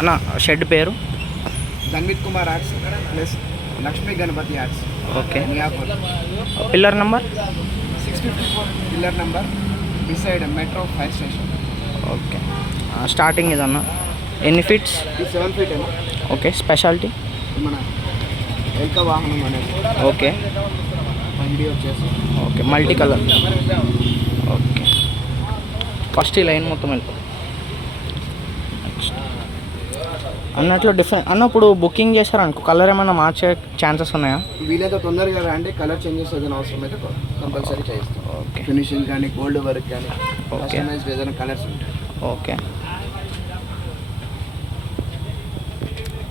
అన్న షెడ్ పేరు Sangeet Kumar arts plus Lakshmi Ganapati arts. Okay. Miyapur. Pillar number 654 pillar number beside metro fire station. Okay. Starting ఇదన్న ఎన్ని feets? ఈ 7 feet ఏమో. ఓకే. స్పెషాలిటీ మన ఎల్క వాహనం అనేది. ఓకే. బండి వచ్చేసి okay. Multi colour. Okay. First ఈ లైన్ మొత్తం వెళ్ళిపో అన్నట్లు డిఫరెంట్ అన్న. ఇప్పుడు బుకింగ్ చేశారనుకో కలర్ ఏమైనా మార్చే ఛాన్సెస్ ఉన్నాయా? వీలైతే తొందరగా రండి, కలర్ చేంజెస్ ఏదైనా అవసరం అయితే కంపల్సరీ చేస్తాం. ఓకే. ఫినిషింగ్ కానీ గోల్డ్ వర్క్ కానీ ఓకే. కస్టమైజ్డ్ ఏదైనా కలర్స్ ఉంటాయి. Okay.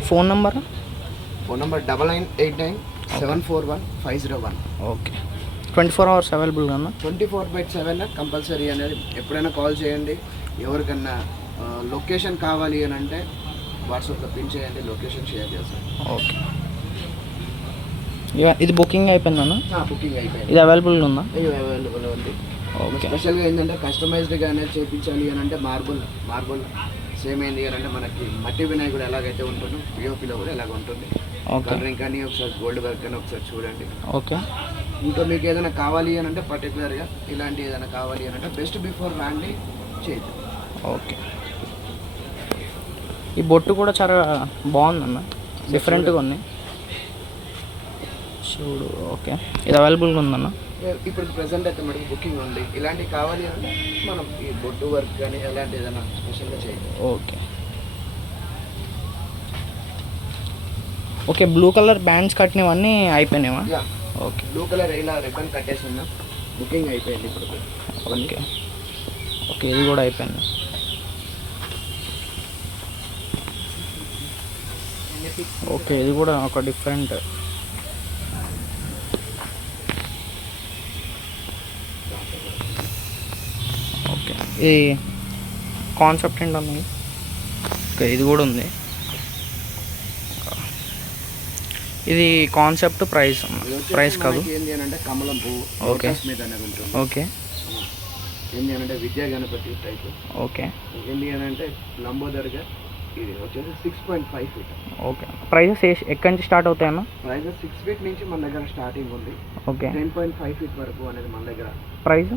Phone number 9989741501. Okay. 24 hours available కన్నా? 24/7 కంపల్సరీ అనేది. ఎప్పుడైనా కాల్ చేయండి. ఎవరికన్నా లొకేషన్ కావాలి అని అంటే వాట్సాప్లో పిన్ చేయండి, లొకేషన్ షేర్ చేస్తాం. ఓకే. ఇది బుకింగ్ అయిపోయిందన్న? బుకింగ్ అయిపోయింది. ఇది అవైలబుల్ ఉందా? అవైలబుల్ ఉంది. ఓకే. స్పెషల్గా ఏంటంటే కస్టమైజ్డ్గా అనేది చేయించాలి అని అంటే మార్బుల్ సేమ్ ఏంటి అని అంటే మనకి మట్టి వినాయకుడు ఎలాగైతే ఉంటుందో పిఓపిలో కూడా ఎలాగ ఉంటుంది. కలరింగ్ కానీ ఒకసారి గోల్డ్ వర్క్ కానీ ఒకసారి చూడండి. ఓకే. ఇంకా మీకు ఏదైనా కావాలి అని అంటే పర్టికులర్గా ఇలాంటి ఏదైనా కావాలి అని అంటే బెస్ట్ బిఫోర్ రాండి చేద్దాం. ఓకే. ఈ బొట్టు కూడా చాలా బాగుందన్న, డిఫరెంట్గా ఉంది చూడు. ఓకే. ఇది అవైలబుల్గా ఉందన్న? ఇప్పుడు ప్రెసెంట్ అయితే మనకి బుకింగ్ ఉంది. ఇలాంటివి కావాలి అంటే మనం ఈ బొట్టు వర్క్ కానీ ఎలాంటి ఏదైనా స్పెషల్గా చేయాలి. Okay. Okay. Blue colour bands కట్టినవన్నీ అయిపోయినావా? ఓకే. బ్లూ కలర్ ఇలా రిబ్బన్ కట్టేసి ఉన్నా, బుకింగ్ అయిపోయింది ఇప్పుడు. ఓకే. ఓకే. ఇది కూడా అయిపోయింది. ఓకే. ఇది కూడా ఒక డిఫరెంట్. ఓకే. ఈ కాన్సెప్ట్ ఏంటన్నా? ఓకే. ఇది కూడా ఉంది. ఇది కాన్సెప్ట్ ప్రైస్ కాదు ఏంటి అని అంటే కమలం పువ్వు. ఓకే. మీద అనేది ఉంటుంది. ఓకే. ఏంటి అని అంటే విద్యా గణపతి టైప్. ఓకే. ఏంటి అని అంటే లంబోదర్గా ఇది వచ్చేసి 6.5 ఫీట్. ఓకే. ప్రైజెస్ ఎక్కడి నుంచి స్టార్ట్ అవుతాయన్నా? ప్రైజెస్ 6 ఫీట్ నుంచి మన దగ్గర స్టార్టింగ్ ఉంది. ఓకే. 10.5 ఫీట్ వరకు అనేది మన దగ్గర ప్రైస్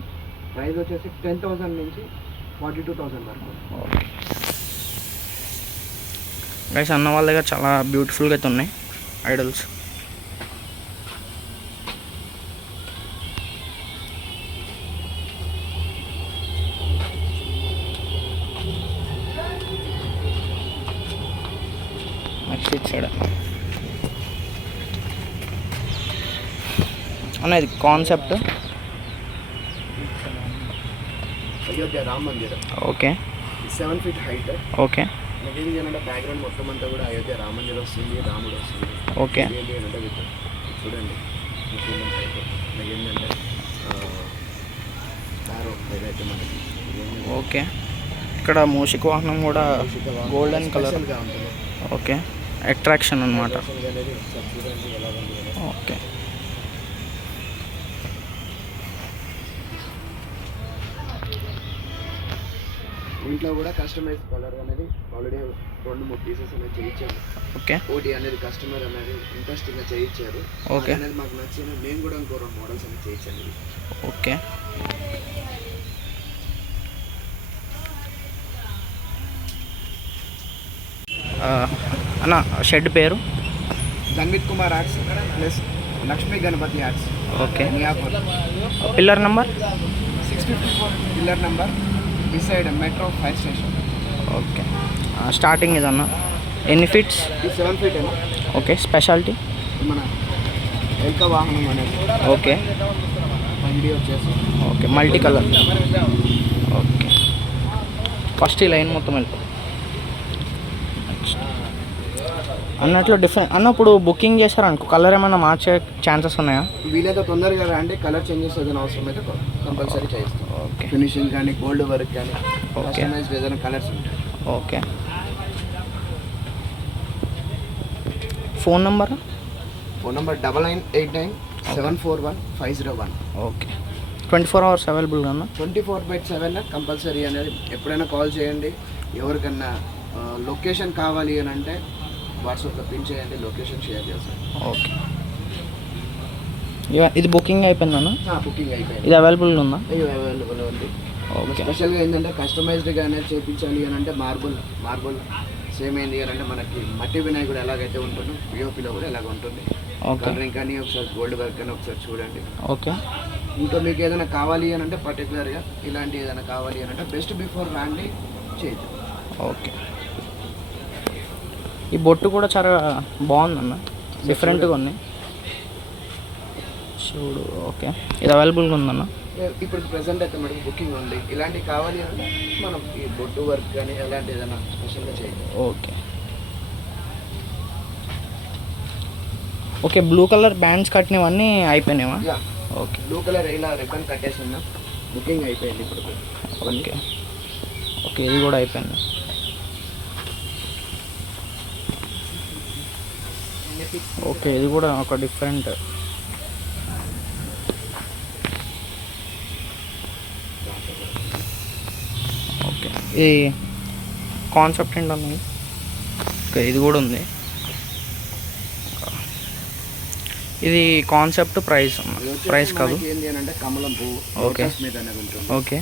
వచ్చేసి 10,000 నుంచి 42,000 వరకు. ఓకే. గైస్ అన్న వాళ్ళ దగ్గర చాలా బ్యూటిఫుల్గా అయితే ఉన్నాయి ఐడల్స్. నెక్స్ట్ ఇట్ సైడ్ అన్న ఇది కాన్సెప్ట్ అయోధ్య రామ మందిరం. ఓకే. 7 feet height. ఓకే. ఏంటి అంటే బ్యాక్గ్రౌండ్ మొత్తం అంతా కూడా అయోధ్య రామ మందిరం వస్తుంది, రాముడు వస్తుంది. ఓకే. ఏంటి అంటే చూడండి ఏంటంటే కారు ఏదైతే మనకి. ఓకే. ఇక్కడ మూషిక వాహనం కూడా గోల్డెన్ కలర్. ఉంటుంది. ఓకే. అట్రాక్షన్ అనమాట. చూడండి ఎలా ఉంది. ఓకే. ఇంట్లో కూడా కస్టమైజ్ కలర్ అనేది ఆల్రెడీ 2-3 పీసెస్ అనేది చేయించాము. ఓకే. ఓటీ అనేది కస్టమర్ అనేది ఇంట్రెస్టింగ్గా చేయించారు. ఓకే. అనేది మాకు నచ్చిన మేము కూడా ఇంకో 2 మోడల్స్ అనేది చేయించాను. ఓకే. అన్న షెడ్ పేరు Sangeet Kumar arts plus Lakshmi Ganapati arts. Okay. Miyapur. Pillar number 654 pillar number beside metro fire station. Okay. Starting ఇదన్న ఎన్ని ఫీట్స్? ఈ 7 ఫీట్ ఏమో. ఓకే. స్పెషాలిటీ మన ఎల్క వాహనం అనేది. ఓకే. బండి వచ్చేసి okay. Multi colour. Okay. First ఈ లైన్ మొత్తం వెళ్ళిపో అన్నట్లు డిఫరెంట్ అన్న. ఇప్పుడు బుకింగ్ చేశారనుకో కలర్ ఏమైనా మార్చే ఛాన్సెస్ ఉన్నాయా? వీలైతే తొందరగా రండి, కలర్ చేంజెస్ ఏదైనా అవసరం అయితే కంపల్సరీ చేస్తాం. ఓకే. ఫినిషింగ్ కానీ గోల్డ్ వర్క్ కానీ ఓకే. కస్టమైజ్డ్ ఏదైనా కలర్స్ ఉంటాయి. Okay. Phone number 9989741501. Okay. 24 hours available కన్నా? 24/7 కంపల్సరీ అనేది. ఎప్పుడైనా కాల్ చేయండి. ఎవరికన్నా లొకేషన్ కావాలి అని అంటే వాట్సాప్లో పిన్ చేయండి, లొకేషన్ షేర్ చేస్తాను. ఓకే. ఇది బుకింగ్ అయిపోయిందన్న? బుకింగ్ అయిపోయింది. ఇది అవైలబుల్ ఉందా? అవైలబుల్ ఉంది. ఓకే. స్పెషల్గా ఏంటంటే కస్టమైజ్డ్గా అనేది చేయించాలి అని అంటే మార్బుల్ సేమ్ ఏంటి అని అంటే మనకి మట్టి వినాయకుడు ఎలాగైతే ఉంటుందో పిఓపిలో కూడా ఎలాగ ఉంటుంది. కలరింగ్ కానీ ఒకసారి గోల్డ్ వర్క్ కానీ ఒకసారి చూడండి. ఓకే. ఇంకా మీకు ఏదైనా కావాలి అని అంటే పర్టికులర్గా ఇలాంటి ఏదైనా కావాలి అని అంటే బెస్ట్ బిఫోర్ రండి చేయొచ్చు. ఓకే. ఈ బొట్టు కూడా చాలా బాగుందన్న, డిఫరెంట్గా ఉంది చూడు. ఓకే. ఇది అవైలబుల్గా ఉందన్న? ఇప్పుడు ప్రెసెంట్ అయితే మనకి బుకింగ్ ఉంది. ఇలాంటివి కావాలి అంటే మనం ఈ బొట్టు వర్క్ కానీ ఎలాంటి ఏదైనా స్పెషల్గా చేయాలి. Okay. Okay. Blue colour bands కట్టినవన్నీ అయిపోయినావా? ఓకే. బ్లూ కలర్ ఇలా రిబ్బన్ కట్టేసి ఉన్నా, బుకింగ్ అయిపోయింది ఇప్పుడు. ఓకే. ఓకే. ఇది కూడా అయిపోయింది. ఓకే. ఇది కూడా ఒక డిఫరెంట్. ఓకే. ఈ కాన్సెప్ట్ ఏంటన్నది? ఓకే. ఇది కూడా ఉంది. ఇది కాన్సెప్ట్ ప్రైస్ ప్రైస్ కాదు, ఏంటి అని అంటే కమలం పువ్వు. ఓకే. మీద అనేది ఉంటుంది. ఓకే.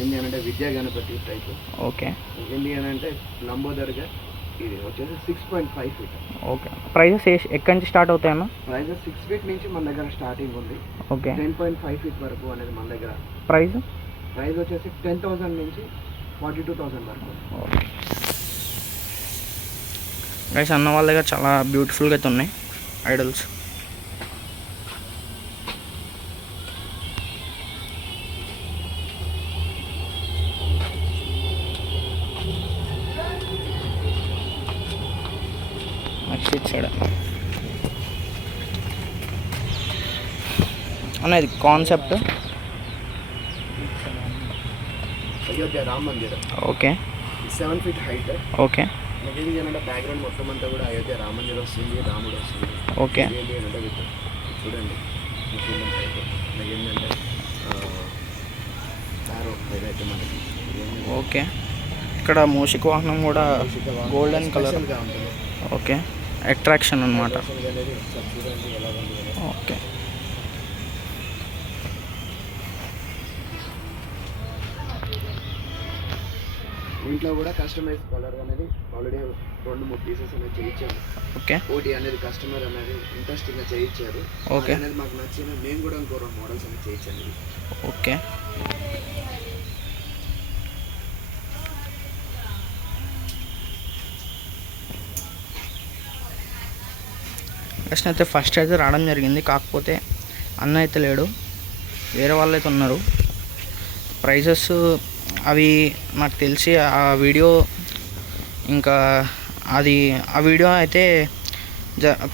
ఏంటి అని అంటే విద్యా గణపతి టైప్. ఓకే. ఏంటి అని అంటే లంబోదర్గా ఇది వచ్చేసి 6.5 ఫీట్. ఓకే. ప్రైజెస్ ఎక్కడి నుంచి స్టార్ట్ అవుతాయన్న? ప్రైజెస్ 6 ఫీట్ నుంచి మన దగ్గర స్టార్టింగ్ ఉంది. ఓకే. 10.5 ఫీట్ వరకు అనేది మన దగ్గర ప్రైస్ వచ్చేసి 10,000 నుంచి 42,000 వరకు. ఓకే. గైస్, అన్న వాళ్ళ దగ్గర చాలా బ్యూటిఫుల్గా అయితే ఉన్నాయి ఐడల్స్. నెక్స్ట్ ఇచ్చాడు అన్న, ఇది కాన్సెప్ట్. అయోధ్య రామ మందిరం. ఓకే. 7 feet height. ఓకే. ఏంటి అంటే బ్యాక్గ్రౌండ్ మొత్తం అంతా కూడా అయోధ్య రామ మందిరం వస్తుంది, రాముడు వస్తుంది. ఓకే. ఏంటి అంటే చూడండి ఏంటంటే ఏదైతే మనకి. ఓకే. ఇక్కడ మూషిక వాహనం కూడా గోల్డెన్ కలర్. ఓకే. అట్రాక్షన్ అన్నమాట. చూడండి ఎలా ఉంది. ఓకే. ఇంట్లో కూడా కస్టమైజ్ కలర్ అనేది ఆల్రెడీ 2-3 పీసెస్ అనేది చేయించారు. ఓకే. ఓటీ అనేది కస్టమర్ అనేది ఇంట్రెస్టింగ్గా చేయించారు. ఓకే. అనేది మాకు నచ్చిన మేము కూడా ఇంకో 2 మోడల్స్ అనేది చేయించండి. ఓకే. నెక్స్ట్ అయితే ఫస్ట్ అయితే రావడం జరిగింది, కాకపోతే అన్న అయితే లేడు, వేరే వాళ్ళు అయితే ఉన్నారు. ప్రైజెస్ అవి నాకు తెలిసి ఆ వీడియో ఇంకా ఆ వీడియో అయితే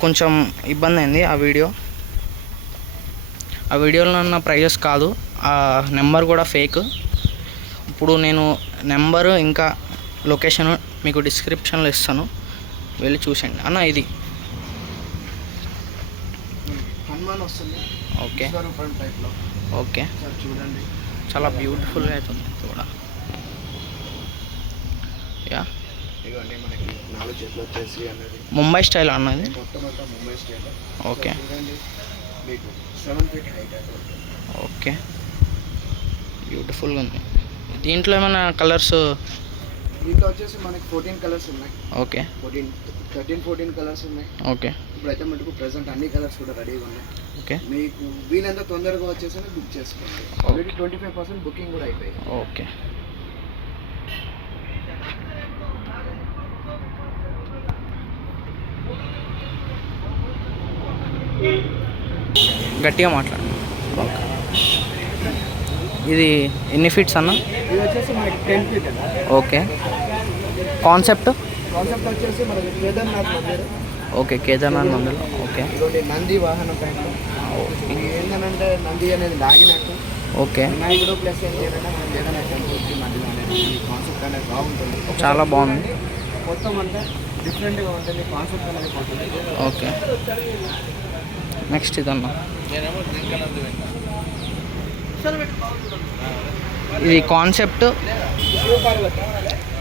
కొంచెం ఇబ్బంది అయింది. ఆ వీడియోలో ఉన్న ప్రైజెస్ కాదు, ఆ నెంబర్ కూడా ఫేక్. ఇప్పుడు నేను నెంబరు ఇంకా లొకేషన్ మీకు డిస్క్రిప్షన్లో ఇస్తాను, వెళ్ళి చూసండి అన్న. ఇది హనుమాన్ వస్తుంది. ఓకే. టైప్లో. ఓకే. చూడండి చాలా బ్యూటిఫుల్గా అవుతుంది కూడా. యా, ఇదిగోండి మనకి 4 చేతులు వచ్చేసి అనేది ముంబై స్టైల్ అన్నది. మొత్తం ముంబై స్టైల్. ఓకే. చూడండి మీకు 7 ఫీట్ హైట్. ఓకే. బ్యూటిఫుల్గా ఉంది. దీంట్లో ఏమైనా కలర్స్? దీంట్లో వచ్చేసి మనకి 14 కలర్స్ ఉన్నాయి. ఓకే. 14 కలర్స్ ఉన్నాయి. ఓకే. ఇప్పుడైతే మటుకు ప్రెసెంట్ అన్ని కలర్స్ కూడా రెడీగా ఉన్నాయి. ఓకే. మీకు వీలైనంత తొందరగా వచ్చేసి బుక్ చేసుకోండి. ఆల్రెడీ 25% బుకింగ్ కూడా అయిపోయింది. ఓకే. గట్టిగా మాట్లాడు. ఇది ఎన్ని ఫీట్స్ అన్న? ఇది వచ్చేసి మనకి 10 ఫీట్. ఓకే. కాన్సెప్ట్ వచ్చేసి మనకి కేదార్నాథ్ మందిరం. ఓకే. కేదార్నాథ్ మందిరం. ఓకే. ఇదిగోండి నంది వాహనం పైన ఏంటంటే నంది అనేది లాగినట్టు. ఓకే. వినాయకుడు ప్లస్ ఏంటి అంటే మనం ఏదైనా టెంపుల్కి మధ్యలో అనేది కాన్సెప్ట్ అనేది బాగుంటుంది. చాలా బాగుంది. మొత్తం అంటే డిఫరెంట్గా ఉంటుంది కాన్సెప్ట్ అనేది బాగుంటుంది. ఓకే. నెక్స్ట్ ఇదన్నా, ఇది concept.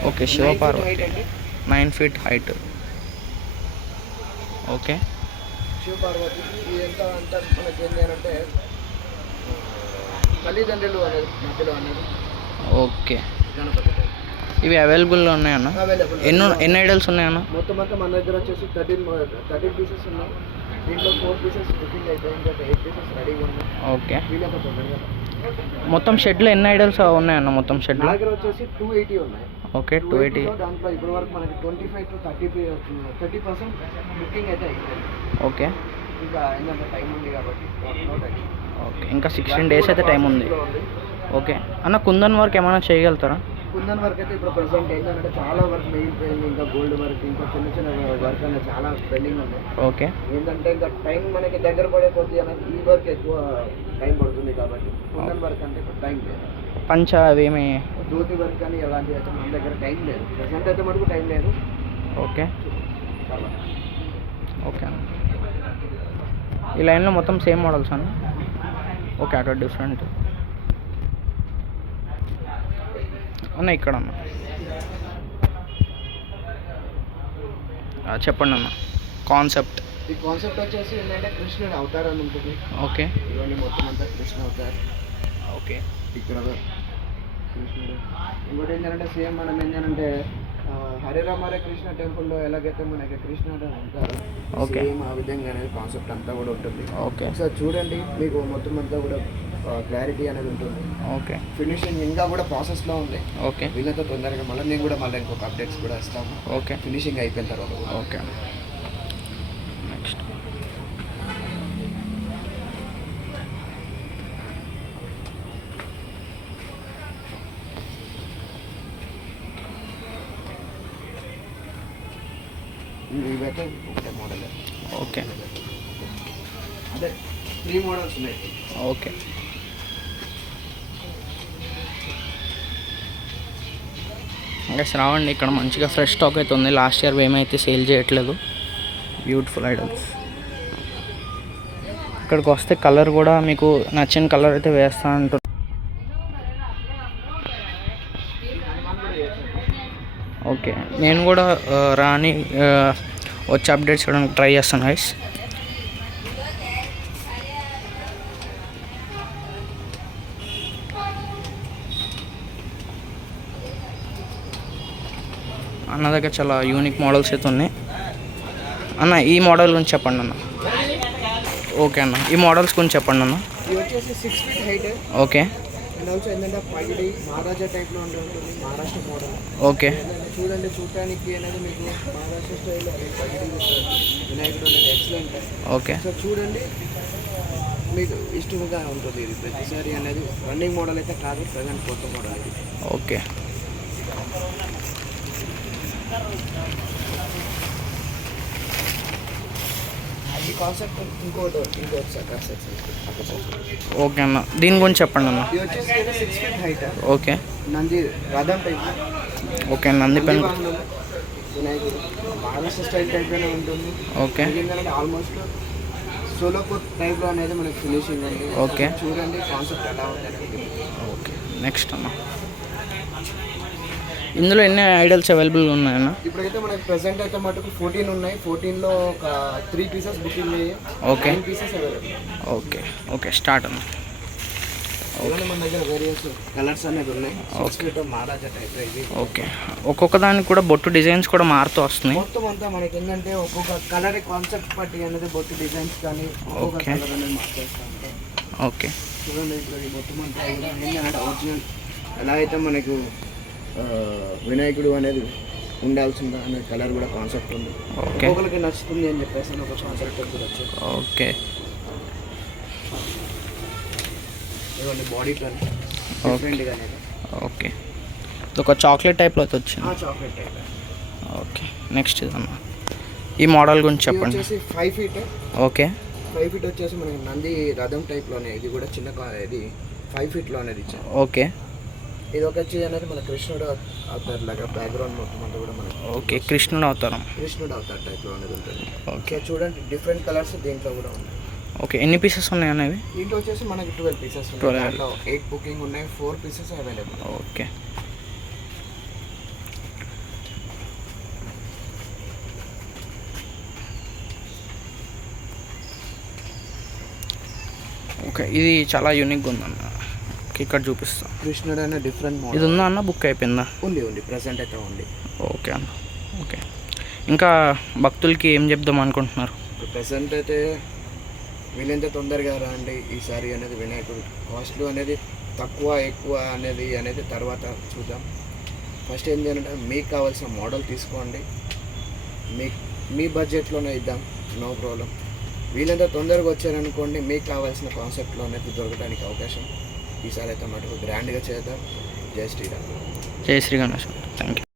Okay, Shivaparvati 9 feet height. Okay, Shivaparvati ఇది ఎంత అంతా మనకి ఏంటి అని అంటే తల్లిదండ్రులు అనేది మధ్యలో అనేది ఓకే. గణపతి ఇవి అవైలబుల్లో ఉన్నాయన్న? అవైలబుల్. ఎన్ని ఐడల్స్ ఉన్నాయన్న? మొత్తం అంతా మన దగ్గర వచ్చేసి 13 పీసెస్ ఉన్నాయి. దీంట్లో 4 పీసెస్ బుకింగ్ అయిపోయి ఇంకా 8 పీసెస్ రెడీగా ఉన్నాయి. ఓకే. వీళ్ళకి తొందరగా మొత్తం షెడ్లో ఎన్ని ఐడల్స్ ఉన్నాయన్న? మొత్తం షెడ్ నా దగ్గర వచ్చేసి 280 ఉన్నాయి. ఓకే, 280. దాంట్లో ఇప్పటి వరకు మనకి 25 to 30% బుకింగ్ అయితే అయిపోయింది. ఓకే. ఇంకా ఏంటంటే టైం ఉంది కాబట్టి ఓకే, ఇంకా 16 days అయితే టైం ఉంది. ఓకే అన్న, కుందన్ వర్క్ ఏమైనా చేయగలుగుతారా? కుందన్ వర్క్ అయితే ఇప్పుడు ప్రెసెంట్ ఏంటంటే చాలా వర్క్ మిగిలిపోయింది. ఇంకా గోల్డ్ వర్క్, ఇంకా చిన్న చిన్న వర్క్ అనేది చాలా పెండింగ్ ఉంది. ఓకే. ఏంటంటే ఇంకా టైం మనకి దగ్గర పడే కొద్ది అనేది ఈ వర్క్ ఎక్కువ టైం పడుతుంది కాబట్టి కుందన్ వర్క్ అంటే ఇప్పుడు టైం లేదు. పంచ అవేమి ధోతి వర్క్ కానీ ఎలాంటివి అయితే మన దగ్గర టైం లేదు. ప్రెసెంట్ అయితే మనకు టైం లేదు. ఓకే. ఓకే అన్న, ఈ లైన్లో మొత్తం సేమ్ మోడల్స్ అన్న? ఓకే, అటు డిఫరెంట్ అన్న. ఇక్కడ అన్న చెప్పండి అన్న కాన్సెప్ట్. ఈ కాన్సెప్ట్ వచ్చేసి ఏంటంటే కృష్ణుడు అవతారం ఉంటుంది. ఓకే. ఇవన్నీ మొత్తం అంతా కృష్ణ అవతారం. ఓకే. ఇక్కడ కృష్ణుడు ఇంకోటి ఏంటంటే సేమ్ మనం ఏంటంటే హరిరామ హరే కృష్ణ టెంపుల్లో ఎలాగైతే మనకి కృష్ణుడు ఉంటారు, ఓకే, సేమ్ ఆ విధంగా అనేది కాన్సెప్ట్ అంతా కూడా ఉంటుంది. ఓకే. ఒకసారి చూడండి, మీకు మొత్తం అంతా కూడా క్లారిటీ అనేది ఉంటుంది. ఓకే. ఫినిషింగ్ ఇంకా కూడా ప్రాసెస్లో ఉంది. ఓకే. వీళ్ళతో తొందరగా నేను కూడా మళ్ళీ ఇంకొక అప్డేట్స్ కూడా ఇస్తాము. ఓకే. ఫినిషింగ్ అయిపోయిన తర్వాత. ఓకే. నెక్స్ట్ ఇవైతే ఒకటే మోడల్. ఓకే. అదే 3 మోడల్స్ ఉన్నాయి. ఓకే. ఇంకా రావండి, ఇక్కడ మంచిగా ఫ్రెష్ స్టాక్ అయితే ఉంది. లాస్ట్ ఇయర్ ఏమైతే సేల్ చేయట్లేదు. Beautiful idols. ఇక్కడికి వస్తే కలర్ కూడా మీకు నచ్చిన కలర్ అయితే వేస్తా అంటారు. ఓకే, నేను కూడా రాని వచ్చి అప్డేట్స్ చేయడానికి ట్రై చేస్తాను గైస్. అన్న దగ్గర చాలా యూనిక్ మోడల్స్ అయితే ఉన్నాయి అన్న. ఈ మోడల్ గురించి చెప్పండి అన్న. ఓకే అన్న, ఈ మోడల్స్ గురించి చెప్పండి అన్న. ఇది వచ్చేసి 6 feet height. Okay. And also ఏంటంటే పగిడి మహారాజా టైప్లో ఉంటుంది. మహారాష్ట్ర మోడల్. ఓకే. చూడండి, చూడటానికి అనేది మీకు మహారాష్ట్ర స్టైల్లో పగిడి వినాయకుడు అనేది ఎక్సలెంట్. ఓకే. సో చూడండి, మీకు ఇష్టంగా ఉంటుంది. ఇది ప్రతిసారి అనేది రన్నింగ్ మోడల్ అయితే కాదు, ప్రజెంట్ కొత్త మోడల్ ఇది. ఓకే. ఈ కాన్సెప్ట్ ఇంకోటి ఓకే అన్న, దీని గురించి చెప్పండి అన్న. ఇది వచ్చేసి 6 feet హైట్. ఓకే. నంది రథం టైప్. Okay, Nandi pen. వినాయకుడు మహారాష్ట్ర స్టైల్ టైప్లోనే ఉంటుంది. ఓకే. ఏంటంటే ఆల్మోస్ట్ సోలోపూర్ టైప్లో అనేది మనకి ఫినిషింగ్ ఉంది. ఓకే. చూడండి కాన్సెప్ట్ ఎలా ఉంది. ఓకే. నెక్స్ట్ అన్న, ఇందులో ఎన్ని ఐడల్స్ అవైలబుల్ ఉన్నాయన్న? ఇప్పుడైతే మనకి ప్రెసెంట్ అయితే మటుకు 14 ఉన్నాయి. 14లో ఒక 3 పీసెస్ బుకింగ్ అయ్యాయి. Okay. 9 pieces available. Okay. Okay, start అన్న. ఓకే. మన దగ్గర వేరియస్ కలర్స్ అనేది ఉన్నాయి. మహారాజా టైప్ ఇది. ఓకే. ఒక్కొక్క దానికి కూడా బొట్టు డిజైన్స్ కూడా మారుతూ వస్తున్నాయి. మొత్తం అంతా మనకి ఏంటంటే ఒక్కొక్క కలర్ కాన్సెప్ట్ బట్టి అనేది బొట్టు డిజైన్స్ కానీ ఒక్కొక్క కలర్ అనేది మార్చేస్తూ ఉంటాం. ఓకే. చూడండి, ఇప్పుడు ఈ మొత్తం అంతా కూడా ఏంటంటే ఒరిజినల్ ఎలా అయితే మనకు వినాయకుడు అనేది ఉండాల్సిందా అనే కలర్ కూడా కాన్సెప్ట్ ఉంది. ఓకే. ఒక్కొక్కరికి నచ్చుతుంది అని చెప్పేసి ఒక కాన్సెప్ట్ కూడా వచ్చింది. ఓకే. ఇవన్నీ బాడీ టర్న్ డిఫరెంట్గా అనేది. ఓకే. ఒక చాక్లెట్ టైప్లో అయితే వచ్చింది. Chocolate type. ఓకే. నెక్స్ట్ ఇదన్న, ఈ మోడల్ గురించి చెప్పండి. వచ్చేసి 5 feet. ఓకే. 5 feet వచ్చేసి మనకి నంది రథం టైప్లోనే. ఇది కూడా చిన్న ఇది 5 feetలో అనేది ఇచ్చారు. ఓకే. ఇది ఒక వచ్చి అనేది మన కృష్ణుడు అవతార్ లాగా బ్యాక్గ్రౌండ్ మొత్తం అంతా కూడా మనకి. ఓకే, కృష్ణుడు అవతారం. కృష్ణుడు అవతార్ టైప్లో అనేది ఉంటుంది. ఓకే. చూడండి, డిఫరెంట్ కలర్స్ దీంట్లో కూడా ఉన్నాయి. ఓకే, ఎన్ని పీసెస్ ఉన్నాయి అనేవి? దీంట్లో వచ్చేసి మనకి 12 పీసెస్ ఉన్నాయి. 12. దాంట్లో 8 బుకింగ్ ఉన్నాయి, 4 పీసెస్ అవైలబుల్. ఓకే. ఓకే, ఇది చాలా యూనిక్గా ఉందన్న. ఓకే, ఇక్కడ చూపిస్తా. కృష్ణుడు అనే డిఫరెంట్ ఇది మోడల్ ఉందా అన్న, బుక్ అయిపోయిందా? ఉంది ప్రజెంట్ అయితే ఉంది. ఓకే అన్న. ఓకే, ఇంకా భక్తులకి ఏం చెప్దాం అనుకుంటున్నారు? ప్రజెంట్ అయితే వీలైనంత తొందరగా రండి ఈసారి అనేది వినాయకుడు. కాస్ట్లు అనేది తక్కువ ఎక్కువ అనేది తర్వాత చూద్దాం. ఫస్ట్ ఏం చేయాలంటే మీకు కావాల్సిన మోడల్ తీసుకోండి, మీ బడ్జెట్లోనే ఇద్దాం, నో ప్రాబ్లం. వీలైనంత తొందరగా వచ్చారనుకోండి, మీకు కావాల్సిన కాన్సెప్ట్లో అనేది దొరకడానికి అవకాశం. ఈసారి అయితే మటుకు గ్రాండ్గా చేద్దాం. జై శ్రీరామ్. జై శ్రీ గణేష్. Thank you.